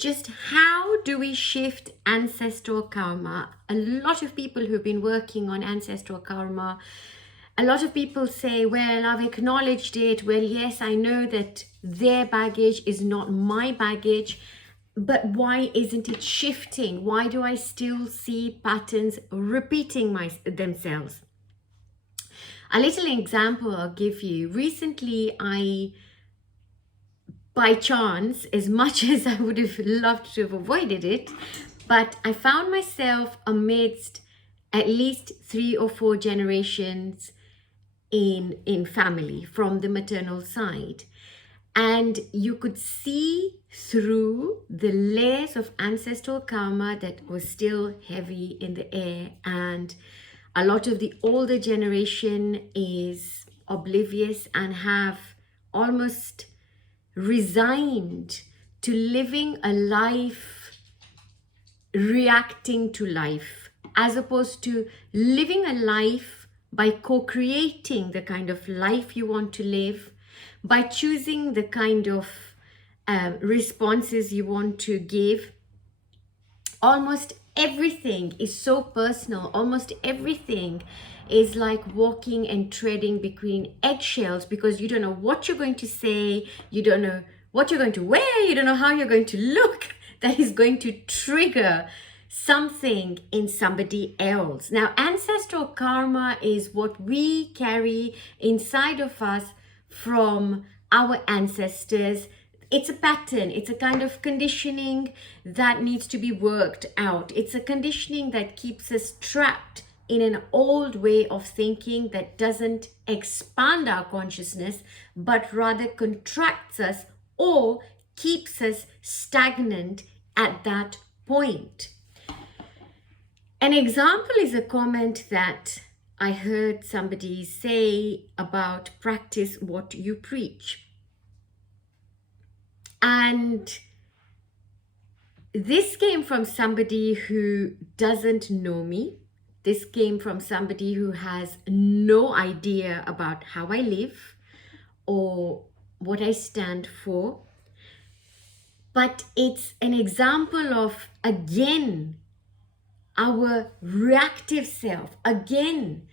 just how do we shift ancestral karma? A lot of people who've been working on ancestral karma, a lot of people say, well, I've acknowledged it. Well, yes, I know that their baggage is not my baggage, but why isn't it shifting? Why do I still see patterns repeating themselves? A little example I'll give you. Recently, by chance, as much as I would have loved to have avoided it, but I found myself amidst at least 3 or 4 generations in family from the maternal side. And you could see through the layers of ancestral karma that was still heavy in the air. And a lot of the older generation is oblivious and have almost resigned to living a life reacting to life, as opposed to living a life by co-creating the kind of life you want to live, by choosing the kind of responses you want to give. Almost everything is so personal. Almost everything is like walking and treading between eggshells, because you don't know what you're going to say, you don't know what you're going to wear, you don't know how you're going to look, that is going to trigger something in somebody else. Now, ancestral karma is what we carry inside of us from our ancestors. It's a pattern, it's a kind of conditioning that needs to be worked out. It's a conditioning that keeps us trapped in an old way of thinking that doesn't expand our consciousness, but rather contracts us or keeps us stagnant at that point. An example is a comment that I heard somebody say about practice what you preach. And this came from somebody who doesn't know me. This came from somebody who has no idea about how I live or what I stand for. But it's an example of, again, our reactive self. Again,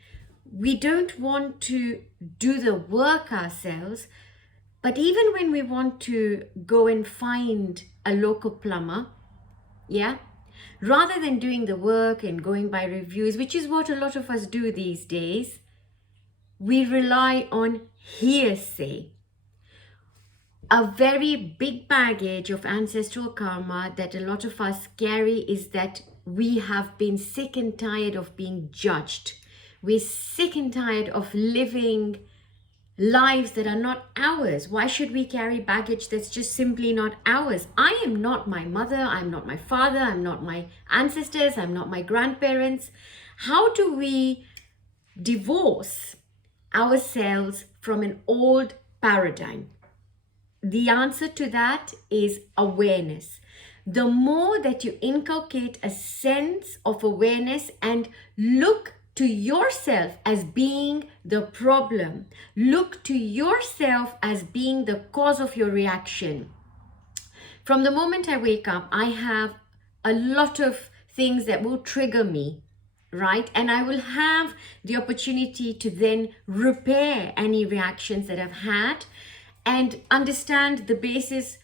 we don't want to do the work ourselves, but even when we want to go and find a local plumber, rather than doing the work and going by reviews, which is what a lot of us do these days, we rely on hearsay. A very big baggage of ancestral karma that a lot of us carry is that we have been sick and tired of being judged. We're sick and tired of living lives that are not ours. Why should we carry baggage that's just simply not ours? I am not my mother, I'm not my father, I'm not my ancestors, I'm not my grandparents. How do we divorce ourselves from an old paradigm? The answer to that is awareness. The more that you inculcate a sense of awareness and look to yourself as being the problem, look to yourself as being the cause of your reaction. From the moment I wake up, I have a lot of things that will trigger me, right? And I will have the opportunity to then repair any reactions that I've had and understand the basis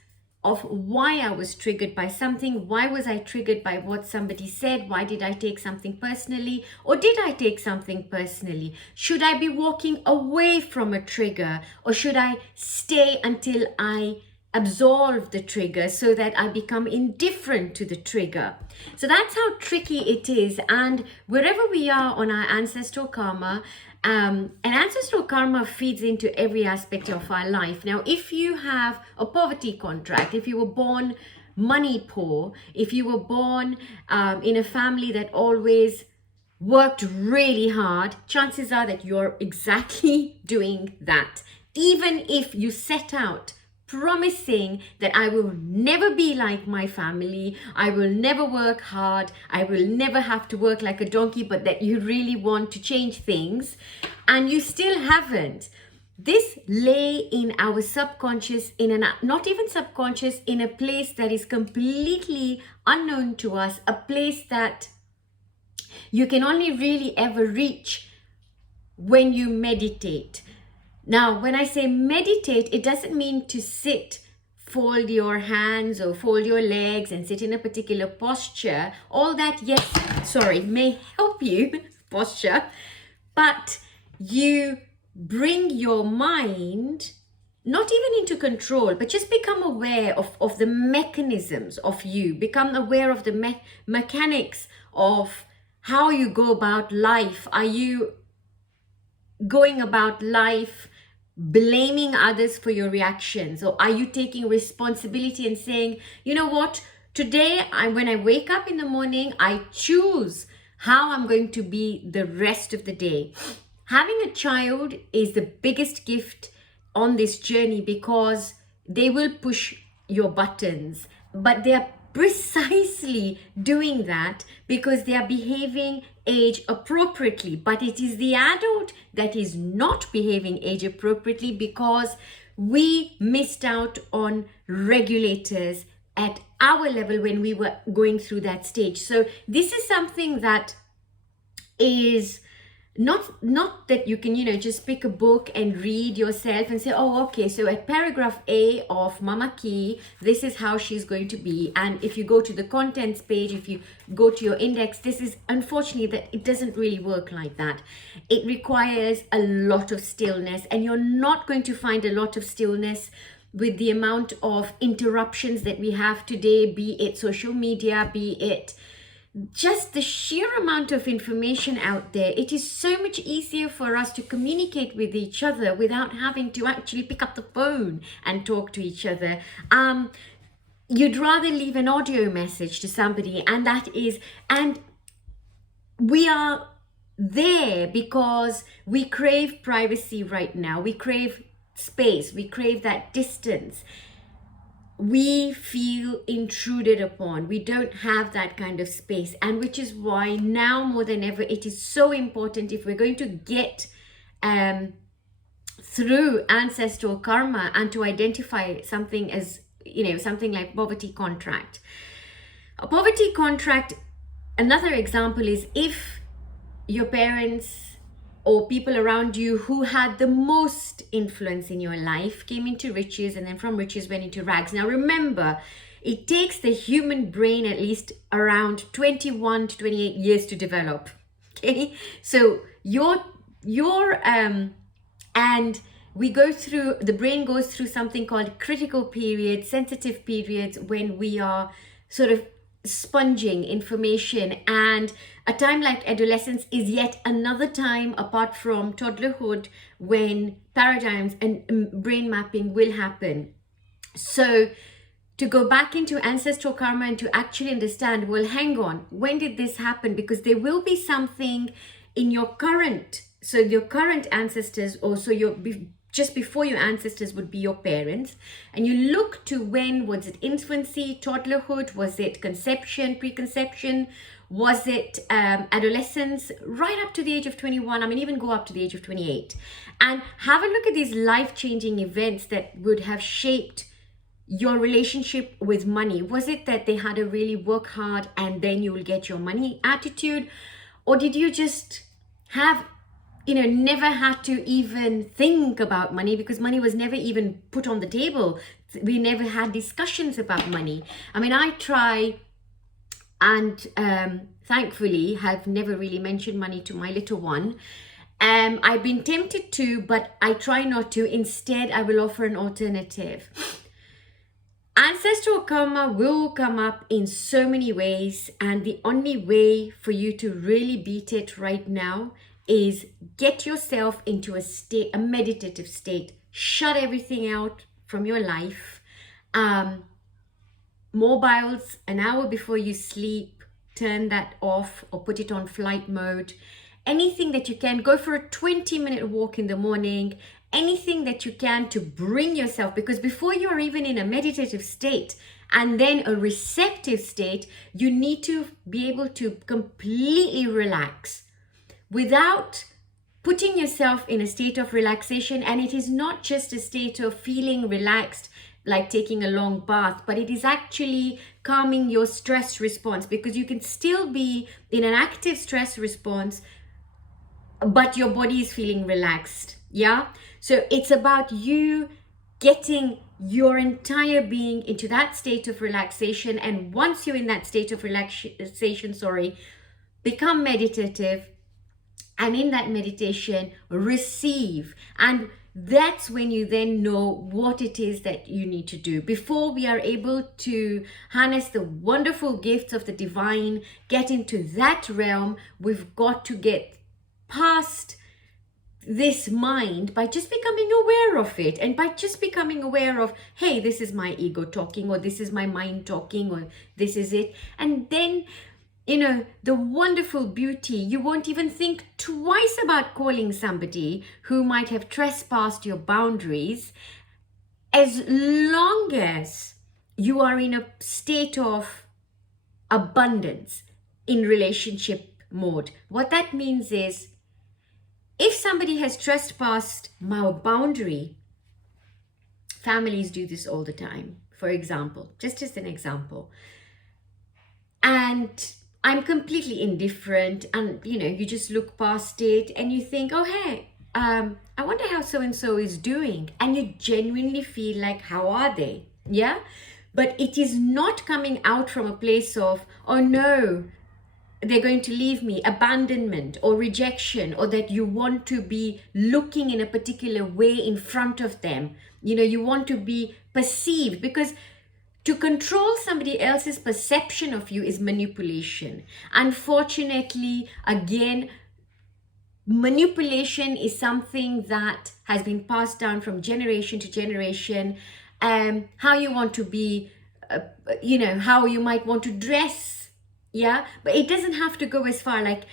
of why I was triggered by something. Why was I triggered by what somebody said? Why did I take something personally? Or did I take something personally? Should I be walking away from a trigger, or should I stay until I absolve the trigger so that I become indifferent to the trigger? So that's how tricky it is. And wherever we are on our ancestral karma, and ancestral karma feeds into every aspect of our life. Now, if you have a poverty contract, if you were born money poor, if you were born in a family that always worked really hard, chances are that you're exactly doing that. Even if you set out promising that I will never be like my family, I will never work hard, I will never have to work like a donkey, but that you really want to change things and you still haven't, this lay in our subconscious, not even subconscious, in a place that is completely unknown to us, a place that you can only really ever reach when you meditate. Now, when I say meditate, it doesn't mean to sit, fold your hands or fold your legs and sit in a particular posture. All that, yes, may help you, posture, but you bring your mind not even into control, but just become aware of the mechanisms of you, become aware of the mechanics of how you go about life. Are you going about life blaming others for your reactions, or are you taking responsibility and saying, you know what, today when I wake up in the morning, I choose how I'm going to be the rest of the day? Having a child is the biggest gift on this journey, because they will push your buttons, but they are precisely doing that because they are behaving age appropriately. But it is the adult that is not behaving age appropriately because we missed out on regulators at our level when we were going through that stage. So this is something that is not that you can, just pick a book and read yourself and say, oh, okay, so at paragraph A of Mama Key, this is how she's going to be. And if you go to the contents page, if you go to your index, this is unfortunately that it doesn't really work like that. It requires a lot of stillness, and you're not going to find a lot of stillness with the amount of interruptions that we have today, be it social media, be it just the sheer amount of information out there. It is so much easier for us to communicate with each other without having to actually pick up the phone and talk to each other. You'd rather leave an audio message to somebody, and we are there because we crave privacy right now. We crave space. We crave that distance. We feel intruded upon. We don't have that kind of space, and which is why now more than ever it is so important, if we're going to get through ancestral karma and to identify something as, something like poverty contract. A poverty contract, another example is if your parents or people around you who had the most influence in your life came into riches, and then from riches went into rags. Now remember, it takes the human brain at least around 21 to 28 years to develop. Okay, so and we go through, the brain goes through something called critical periods, sensitive periods, when we are sort of sponging information, and a time like adolescence is yet another time apart from toddlerhood when paradigms and brain mapping will happen. So to go back into ancestral karma and to actually understand, well, hang on, when did this happen? Because there will be something in your current ancestors, or just before your ancestors would be your parents, and you look to when was it infancy, toddlerhood, was it conception, preconception, was it adolescence, right up to the age of 21, even go up to the age of 28, and have a look at these life-changing events that would have shaped your relationship with money. Was it that they had a really work hard and then you will get your money attitude, or did you just have never had to even think about money because money was never even put on the table? We never had discussions about money. I try and thankfully have never really mentioned money to my little one. I've been tempted to, but I try not to. Instead, I will offer an alternative. Ancestral karma will come up in so many ways, and the only way for you to really beat it right now is get yourself into a meditative state. Shut everything out from your life. Mobiles, an hour before you sleep, turn that off or put it on flight mode. Anything that you can, go for a 20-minute walk in the morning. Anything that you can to bring yourself, because before you are even in a meditative state and then a receptive state, you need to be able to completely relax without putting yourself in a state of relaxation. And it is not just a state of feeling relaxed like taking a long bath, but it is actually calming your stress response, because you can still be in an active stress response but your body is feeling relaxed. Yeah, so it's about you getting your entire being into that state of relaxation. And once you're in that state of relaxation, become meditative, and in that meditation receive. And that's when you then know what it is that you need to do. Before we are able to harness the wonderful gifts of the divine, get into that realm, we've got to get past this mind by just becoming aware of it, and by just becoming aware of, hey, this is my ego talking, or this is my mind talking, or this is it. And then, you know, the wonderful beauty, you won't even think twice about calling somebody who might have trespassed your boundaries, as long as you are in a state of abundance in relationship mode. What that means is, if somebody has trespassed my boundary, families do this all the time, for example, just as an example, and I'm completely indifferent, and you know, you just look past it and you think, oh hey, I wonder how so-and-so is doing, and you genuinely feel like, how are they? Yeah, but it is not coming out from a place of, oh no, they're going to leave me, abandonment or rejection, or that you want to be looking in a particular way in front of them. You know, you want to be perceived, because to control somebody else's perception of you is manipulation. Unfortunately, again, manipulation is something that has been passed down from generation to generation. How you want to be, you know, how you might want to dress. Yeah, but it doesn't have to go as far. Like,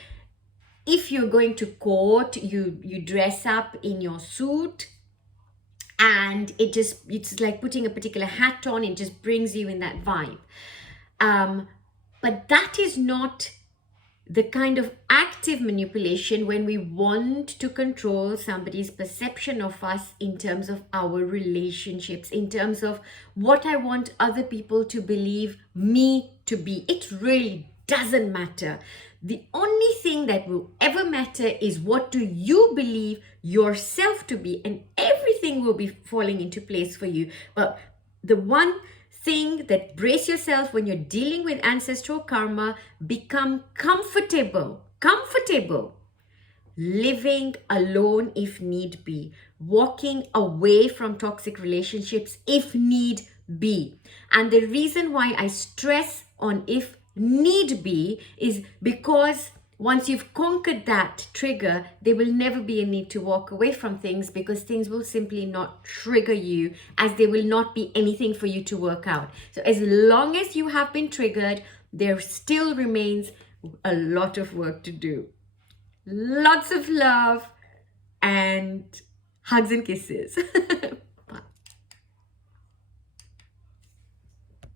if you're going to court, you dress up in your suit, and it's like putting a particular hat on. It just brings you in that vibe. But that is not the kind of active manipulation when we want to control somebody's perception of us in terms of our relationships, in terms of what I want other people to believe me to be. It really doesn't matter. The only thing that will ever matter is, what do you believe yourself to be, and everything will be falling into place for you. But the one thing that, brace yourself when you're dealing with ancestral karma, become comfortable living alone if need be, walking away from toxic relationships if need be. And the reason why I stress on if need be is because once you've conquered that trigger, there will never be a need to walk away from things, because things will simply not trigger you, as there will not be anything for you to work out. So as long as you have been triggered, there still remains a lot of work to do. Lots of love and hugs and kisses.